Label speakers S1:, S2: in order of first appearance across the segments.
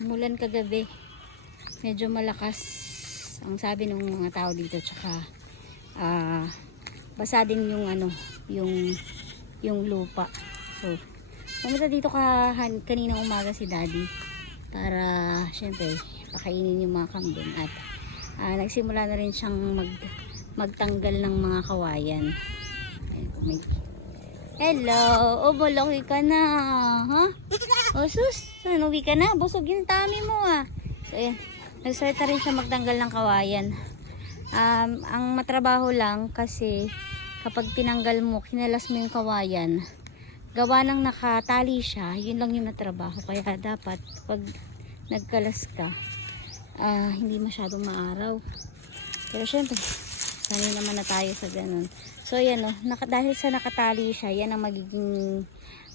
S1: Umulan kagabi. Medyo malakas ang sabi ng mga tao dito tsaka ah basa din yung ano, yung yung lupa. So, pumunta dito ka kaninang umaga si Daddy para syempre pakainin yung mga kambing at ah, nagsimula na rin siyang mag magtanggal ng mga kawayan. Hello, umulong ka na, ha? O sus, saan uwi ka na? Busog yung tummy mo ah. So ayan, nag-start na rin siya magtanggal ng kawayan. Um, ang matrabaho lang kasi kapag tinanggal mo, kinalas mo yung kawayan, gawa ng nakatali siya, yun lang yung natrabaho. Kaya dapat pag nagkalas ka, ah, hindi masyadong maaraw. Pero syempre, sanay naman na tayo sa ganun. So yan oh, naka, dahil sa nakatali siya, yan ang magiging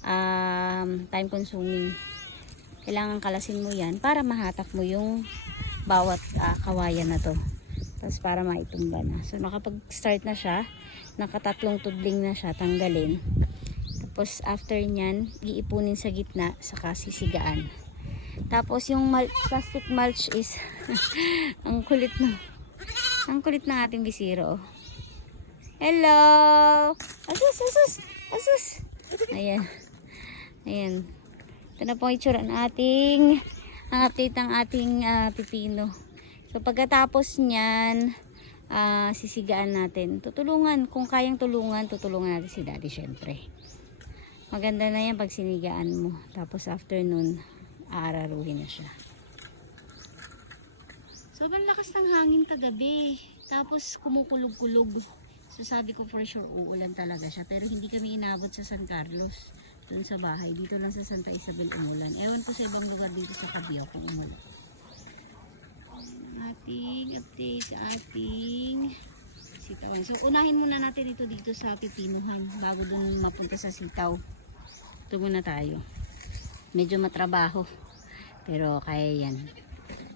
S1: um, time consuming. Kailangan kalasin mo yan para mahatak mo yung bawat ah, kawayan na to. Tapos para maitumba na. So nakapag-start na siya, nakatatlong tudling na siya, tanggalin. Tapos after nyan, iipunin sa gitna, saka sisigaan. Tapos yung mul- plastic mulch is ang kulit na. Ang kulit ng ating bisiro. Hello! Asus, asus, asus. Ayan. Ayan. Ito na po itsura ng ating ang update ng ating ah, pipino. So pagkatapos niyan, ah, sisigaan natin. Tutulungan. Kung kayang tulungan, tutulungan natin si daddy syempre. Maganda na yan pag sinigaan mo. Tapos after nun, aararuhin na siya. Sobrang lakas ng hangin kagabi. Tapos kumukulog-kulog. So sabi ko for sure uulan talaga siya. Pero hindi kami inabot sa San Carlos. Doon sa bahay. Dito lang sa Santa Isabel umulan. Ewan ko sa ibang lugar dito sa Cabiao kung umulan. Ating update sa ating sitawan. So unahin muna natin ito dito sa pipinuhan bago doon mapunta sa sitaw. Ito muna tayo. Medyo matrabaho. Pero kaya yan.